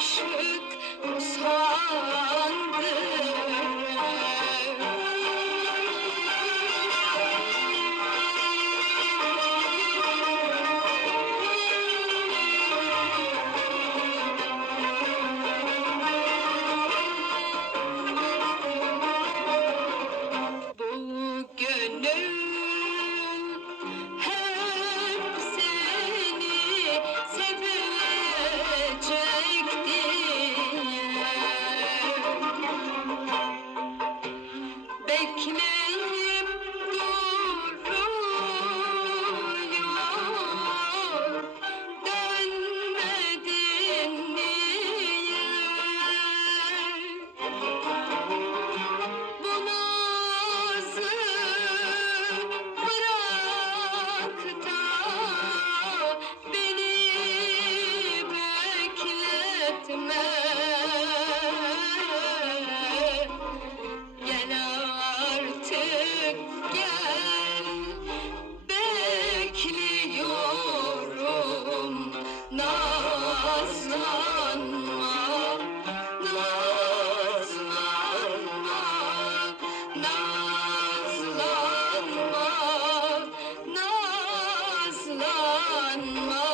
aşık bu Nazlanma, nazlanma nazlanma, nazlanma.